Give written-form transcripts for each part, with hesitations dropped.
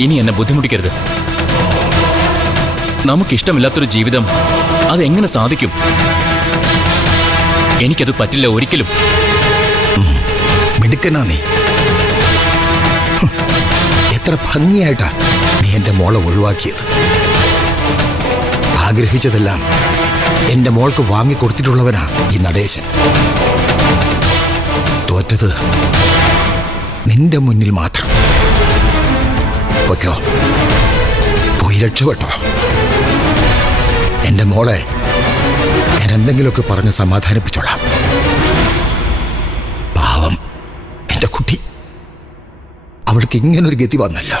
ഇനി എന്നെ ബുദ്ധിമുട്ടിക്കരുത്. നമുക്കിഷ്ടമില്ലാത്തൊരു ജീവിതം അതെങ്ങനെ സാധിക്കും? എനിക്കത് പറ്റില്ല ഒരിക്കലും. മിടുക്കനാ നീ. എത്ര ഭംഗിയായിട്ടാ നീ എന്റെ മോളെ ഒഴിവാക്കിയത്. ആഗ്രഹിച്ചതെല്ലാം എന്റെ മോൾക്ക് വാങ്ങിക്കൊടുത്തിട്ടുള്ളവനാ ഈ നടേശൻ. തോറ്റത് നിന്റെ മുന്നിൽ മാത്രം. പൊയ്ക്കോ, പോയി രക്ഷപ്പെട്ടോ. എന്റെ മോളെ ഞാൻ എന്തെങ്കിലുമൊക്കെ പറഞ്ഞ് സമാധാനിപ്പിച്ചോളാം. പാവം എന്റെ കുട്ടി, അവൾക്ക് ഇങ്ങനൊരു ഗതി വന്നല്ലോ.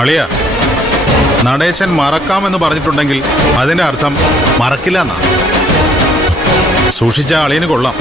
അളിയ, നടേശൻ മറക്കാമെന്ന് പറഞ്ഞിട്ടുണ്ടെങ്കിൽ അതിന്റെ അർത്ഥം മറക്കില്ല എന്നാ. സൂക്ഷിച്ച അളിയന് കൊള്ളാം.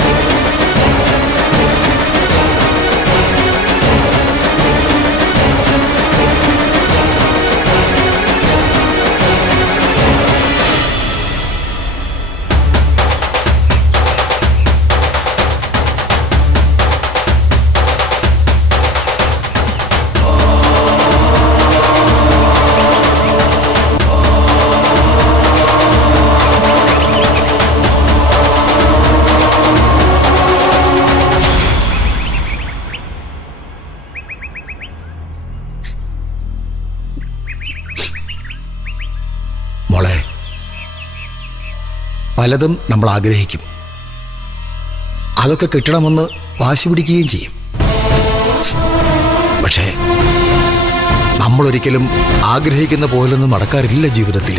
മോളെ, പലതും നമ്മൾ ആഗ്രഹിക്കും. അതൊക്കെ കിട്ടണമെന്ന് വാശി പിടിക്കുകയും ചെയ്യും. പക്ഷേ നമ്മളൊരിക്കലും ആഗ്രഹിക്കുന്ന പോലൊന്നും നടക്കാറില്ല ജീവിതത്തിൽ.